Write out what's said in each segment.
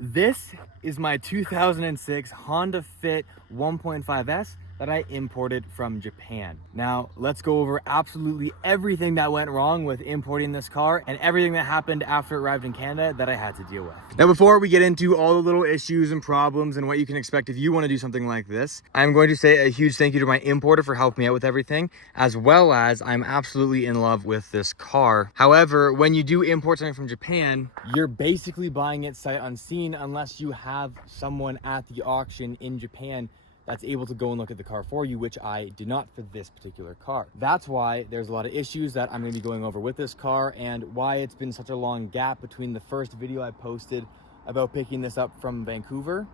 This is my 2006 Honda Fit 1.5S that I imported from Japan. Now, let's go over absolutely everything that went wrong with importing this car and everything that happened after it arrived in Canada that I had to deal with. Now, before we get into all the little issues and problems and what you can expect if you want to do something like this, I'm going to say a huge thank you to my importer for helping me out with everything, as well as I'm absolutely in love with this car. However, when you do import something from Japan, you're basically buying it sight unseen unless you have someone at the auction in Japan that's able to go and look at the car for you, which I did not for this particular car. That's why there's a lot of issues that I'm gonna be going over with this car and why it's been such a long gap between the first video I posted about picking this up from Vancouver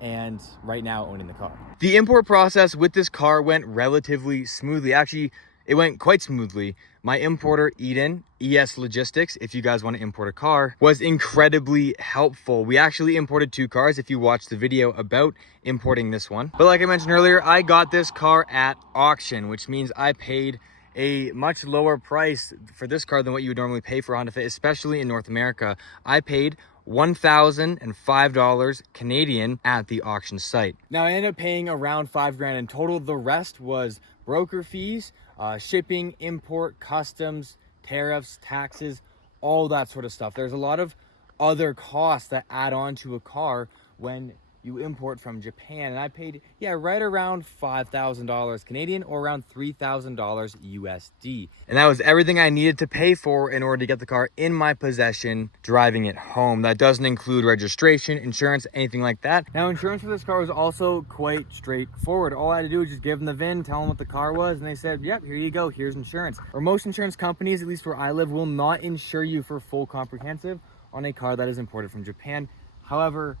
and right now owning the car. The import process with this car went relatively smoothly. Actually, it went quite smoothly. My importer, Eden, ES Logistics, if you guys want to import a car, was incredibly helpful. We actually imported 2 cars if you watched the video about importing this one. But like I mentioned earlier, I got this car at auction, which means I paid a much lower price for this car than what you would normally pay for a Honda Fit, especially in North America. I paid $1,005 Canadian at the auction site. Now I ended up paying around $5 grand in total. The rest was broker fees, shipping, import, customs, tariffs, taxes, all that sort of stuff. There's a lot of other costs that add on to a car when you import from Japan, and I paid, yeah, right around $5,000 Canadian or around $3,000 USD. And that was everything I needed to pay for in order to get the car in my possession, driving it home. That doesn't include registration, insurance, anything like that. Now, insurance for this car was also quite straightforward. All I had to do was just give them the VIN, tell them what the car was, and they said, yep, here you go, here's insurance. Or most insurance companies, at least where I live, will not insure you for full comprehensive on a car that is imported from Japan. However,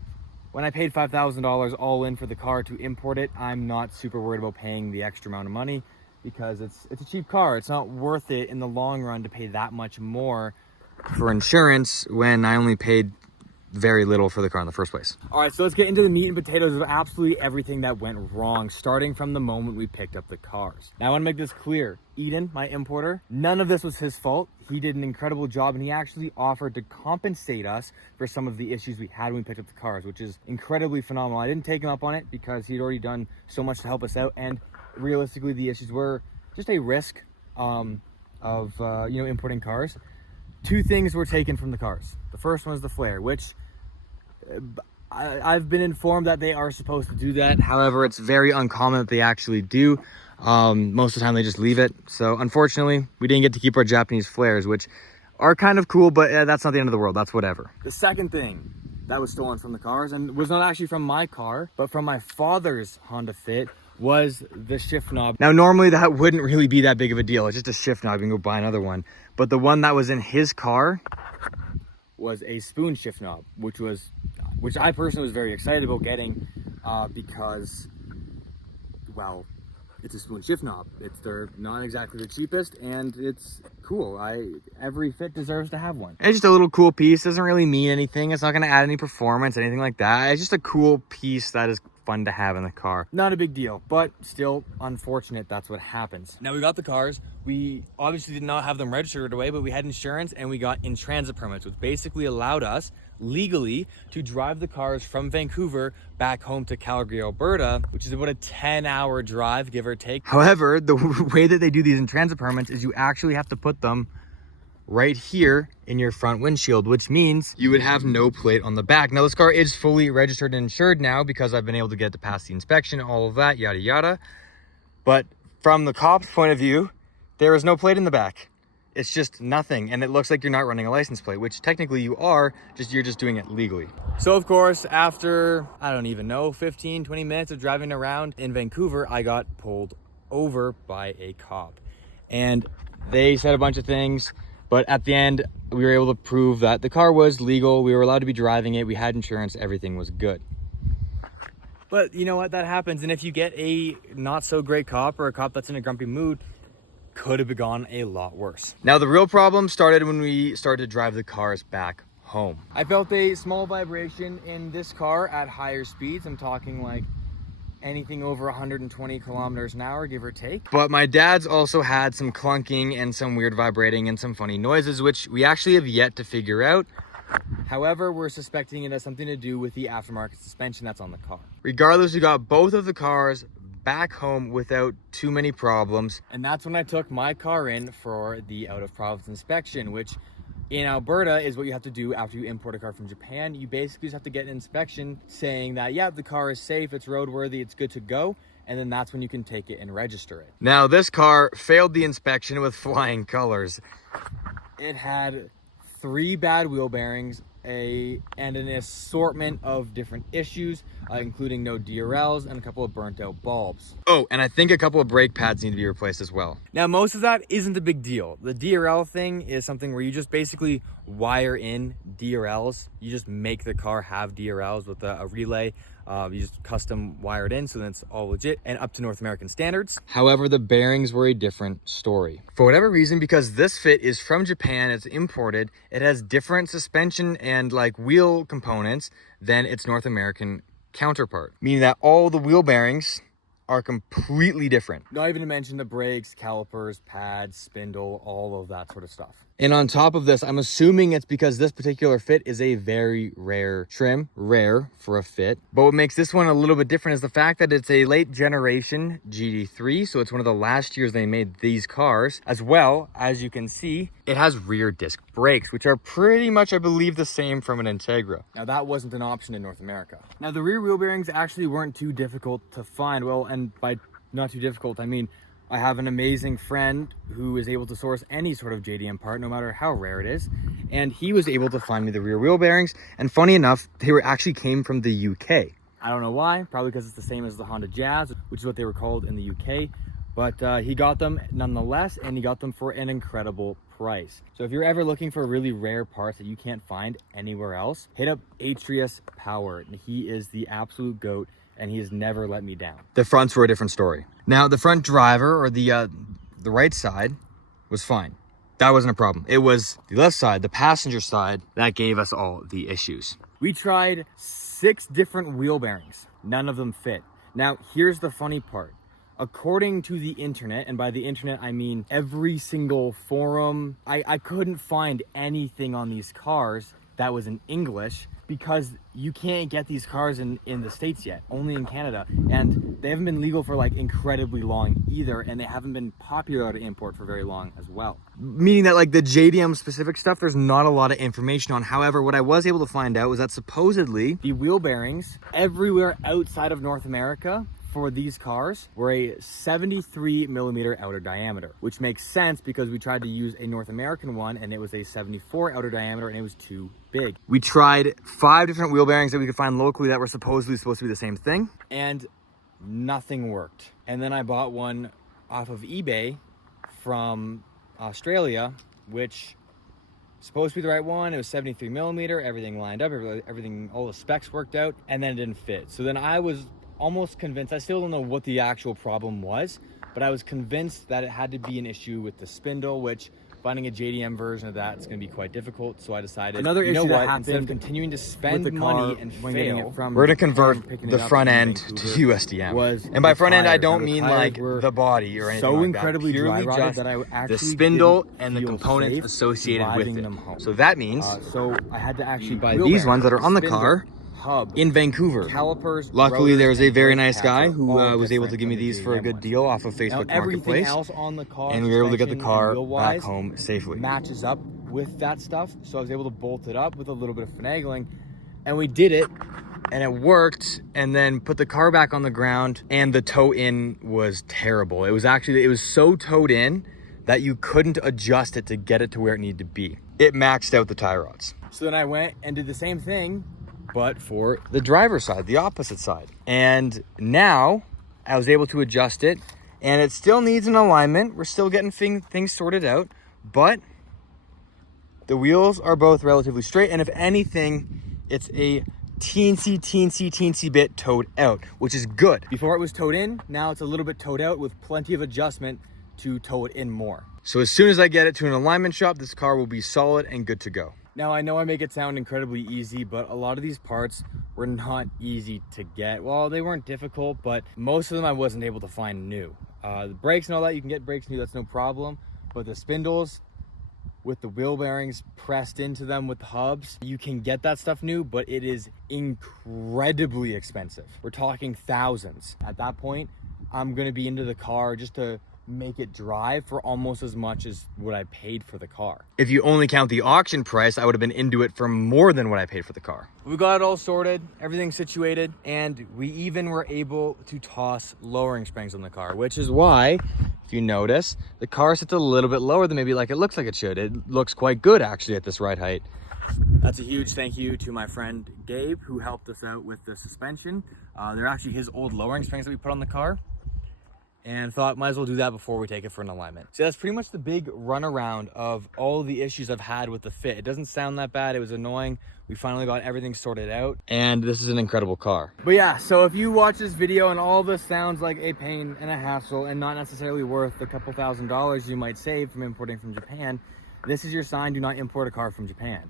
when I paid $5,000 all in for the car to import it, I'm not super worried about paying the extra amount of money because it's a cheap car. It's not worth it in the long run to pay that much more for insurance when I only paid very little for the car in the first place. All right, so let's get into the meat and potatoes of absolutely everything that went wrong, starting from the moment we picked up the cars. Now, I want to make this clear. Eden, my importer, none of this was his fault. He did an incredible job, and he actually offered to compensate us for some of the issues we had when we picked up the cars, which is incredibly phenomenal. I didn't take him up on it because he'd already done so much to help us out, and realistically, the issues were just a risk importing cars. 2 things were taken from the cars. The first one was the flare, which I've been informed that they are supposed to do that. However, it's very uncommon that they actually do. Most of the time they just leave it. So unfortunately, we didn't get to keep our Japanese flares, which are kind of cool, but that's not the end of the world. That's whatever. The second thing that was stolen from the cars, and was not actually from my car, but from my father's Honda Fit, was the shift knob. Now, normally that wouldn't really be that big of a deal. It's just a shift knob. You can go buy another one. But the one that was in his car was a spoon shift knob, which I personally was very excited about getting because, well, it's a spoon shift knob. They're not exactly the cheapest, and it's cool. Every Fit deserves to have one. It's just a little cool piece. Doesn't really mean anything. It's not going to add any performance, anything like that. It's just a cool piece that is fun to have in the car. Not a big deal, but still unfortunate that's what happens. Now, we got the cars. We obviously did not have them registered right away, but we had insurance and we got in-transit permits, which basically allowed us legally to drive the cars from Vancouver back home to Calgary, Alberta, which is about a 10-hour drive, give or take. However, the way that they do these in-transit permits is you actually have to put them right here in your front windshield, which means you would have no plate on the back. Now, this car is fully registered and insured now because I've been able to get it to pass the inspection, all of that, yada, yada. But from the cop's point of view, there is no plate in the back. It's just nothing, and it looks like you're not running a license plate, which technically you are, you're just doing it legally. So of course, after, I don't even know, 15, 20 minutes of driving around in Vancouver, I got pulled over by a cop. And they said a bunch of things, but at the end, we were able to prove that the car was legal, we were allowed to be driving it, we had insurance, everything was good. But you know what, that happens, and if you get a not so great cop or a cop that's in a grumpy mood, could have gone a lot worse. Now, the real problem started when we started to drive the cars back home. I felt a small vibration in this car at higher speeds. I'm talking like anything over 120 kilometers an hour, give or take. But my dad's also had some clunking and some weird vibrating and some funny noises, which we actually have yet to figure out. However, we're suspecting it has something to do with the aftermarket suspension that's on the car. Regardless, we got both of the cars back home without too many problems. And that's when I took my car in for the out of province inspection, which in Alberta is what you have to do after you import a car from Japan. You basically just have to get an inspection saying that, yeah, the car is safe, it's roadworthy, it's good to go. And then that's when you can take it and register it. Now, this car failed the inspection with flying colors. It had 3 bad wheel bearings, and an assortment of different issues, including no DRLs and a couple of burnt out bulbs. Oh, and I think a couple of brake pads need to be replaced as well. Now, most of that isn't a big deal. The DRL thing is something where you just basically wire in DRLs. You just make the car have DRLs with a relay. You just custom wire it in, so then it's all legit and up to North American standards. However, the bearings were a different story. For whatever reason, because this Fit is from Japan, it's imported, it has different suspension and like wheel components than its North American counterpart. Meaning that all the wheel bearings are completely different. Not even to mention the brakes, calipers, pads, spindle, all of that sort of stuff. And on top of this, I'm assuming it's because this particular Fit is a very rare trim, rare for a Fit. But what makes this one a little bit different is the fact that it's a late generation GD3. So it's one of the last years they made these cars. As well, as you can see, it has rear disc brakes, which are pretty much, I believe, the same from an Integra. Now that wasn't an option in North America. Now the rear wheel bearings actually weren't too difficult to find. Well, and by not too difficult, I mean, I have an amazing friend who is able to source any sort of JDM part, no matter how rare it is. And he was able to find me the rear wheel bearings. And funny enough, they were actually came from the UK. I don't know why, probably because it's the same as the Honda Jazz, which is what they were called in the UK. But he got them nonetheless, and he got them for an incredible price. So if you're ever looking for really rare parts that you can't find anywhere else, hit up Atrius Power. He is the absolute GOAT, and he has never let me down. The fronts were a different story. Now, the front driver, or the right side, was fine. That wasn't a problem. It was the left side, the passenger side, that gave us all the issues. We tried 6 different wheel bearings. None of them fit. Now, here's the funny part. According to the internet, and by the internet I mean every single forum, I couldn't find anything on these cars that was in English, because you can't get these cars in the States yet, only in Canada. And they haven't been legal for like incredibly long either, and they haven't been popular to import for very long as well. Meaning that like the JDM specific stuff, there's not a lot of information on. However, what I was able to find out was that supposedly the wheel bearings everywhere outside of North America for these cars were a 73 millimeter outer diameter, which makes sense because we tried to use a North American one and it was a 74 outer diameter and it was too big. We tried 5 different wheel bearings that we could find locally that were supposedly supposed to be the same thing, and nothing worked. And then I bought one off of eBay from Australia, which supposed to be the right one. It was 73 millimeter, everything lined up, everything, all the specs worked out, and then it didn't fit. So then I was almost convinced, I still don't know what the actual problem was, but I was convinced that it had to be an issue with the spindle, which finding a JDM version of that is going to be quite difficult. So I decided, another issue that happened, instead of continuing to spend money and fail, from we're going to convert the front end to USDM. And by front end, I don't mean like the body or anything so like incredibly that. Purely dry just that I actually the spindle and the feel components safe associated with driving it. them home. So that means so I had to actually buy these ones that are on the car hub in Vancouver. Calipers. Luckily, there's a very nice pads guy are who all was able to different give me from the these for a JDM good ones. deal off of Facebook Now, everything Marketplace, else on the car, and we were able to get the suspension car and wheel-wise, back home safely. matches up with that stuff, so I was able to bolt it up with a little bit of finagling, and we did it, and it worked, and then put the car back on the ground, and the toe in was terrible. It was so towed in that you couldn't adjust it to get it to where it needed to be. It maxed out the tie rods. So then I went and did the same thing, but for the driver's side, the opposite side. And now I was able to adjust it, and it still needs an alignment. We're still getting things sorted out, but the wheels are both relatively straight. And if anything, it's a teensy bit towed out, which is good. Before it was towed in, now it's a little bit towed out with plenty of adjustment to tow it in more. So as soon as I get it to an alignment shop, this car will be solid and good to go. Now, I know I make it sound incredibly easy, but a lot of these parts were not easy to get. Well, they weren't difficult, but most of them I wasn't able to find new. The brakes and all that, you can get brakes new, that's no problem. But the spindles, with the wheel bearings pressed into them with the hubs. You can get that stuff new, but it is incredibly expensive. We're talking thousands. At that point, I'm gonna be into the car just to make it drive for almost as much as what I paid for the car. If you only count the auction price, I would have been into it for more than what I paid for the car. We got it all sorted, everything situated, and we even were able to toss lowering springs on the car, which is why, if you notice, the car sits a little bit lower than maybe like it looks like it should. It looks quite good actually at this ride height. That's a huge thank you to my friend Gabe, who helped us out with the suspension. They're actually his old lowering springs that we put on the car, and thought might as well do that before we take it for an alignment. So that's pretty much the big runaround of all the issues I've had with the Fit. It doesn't sound that bad. It was annoying. We finally got everything sorted out, and this is an incredible car. But yeah, so if you watch this video and all this sounds like a pain and a hassle and not necessarily worth a couple $1,000s you might save from importing from Japan, this is your sign. Do not import a car from Japan.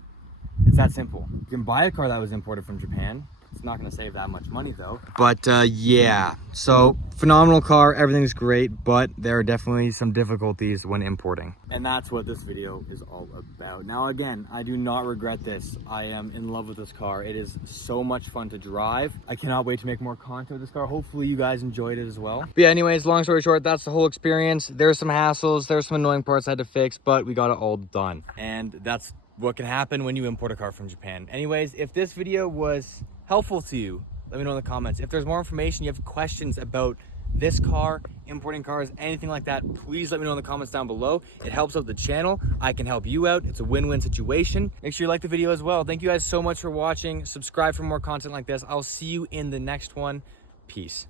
It's that simple. You can buy a car that was imported from Japan. It's not going to save that much money though. But yeah, so phenomenal car, everything's great, but there are definitely some difficulties when importing. And that's what this video is all about. Now again, I do not regret this. I am in love with this car. It is so much fun to drive. I cannot wait to make more content with this car. Hopefully you guys enjoyed it as well. But yeah, anyways, long story short, that's the whole experience. There's some hassles, there's some annoying parts I had to fix, but we got it all done. And that's what can happen when you import a car from Japan. Anyways, if this video was helpful to you, let me know in the comments. If there's more information, you have questions about this car, importing cars, anything like that, please let me know in the comments down below. It helps out the channel. I can help you out. It's a win-win situation. Make sure you like the video as well. Thank you guys so much for watching. Subscribe for more content like this. I'll see you in the next one. Peace.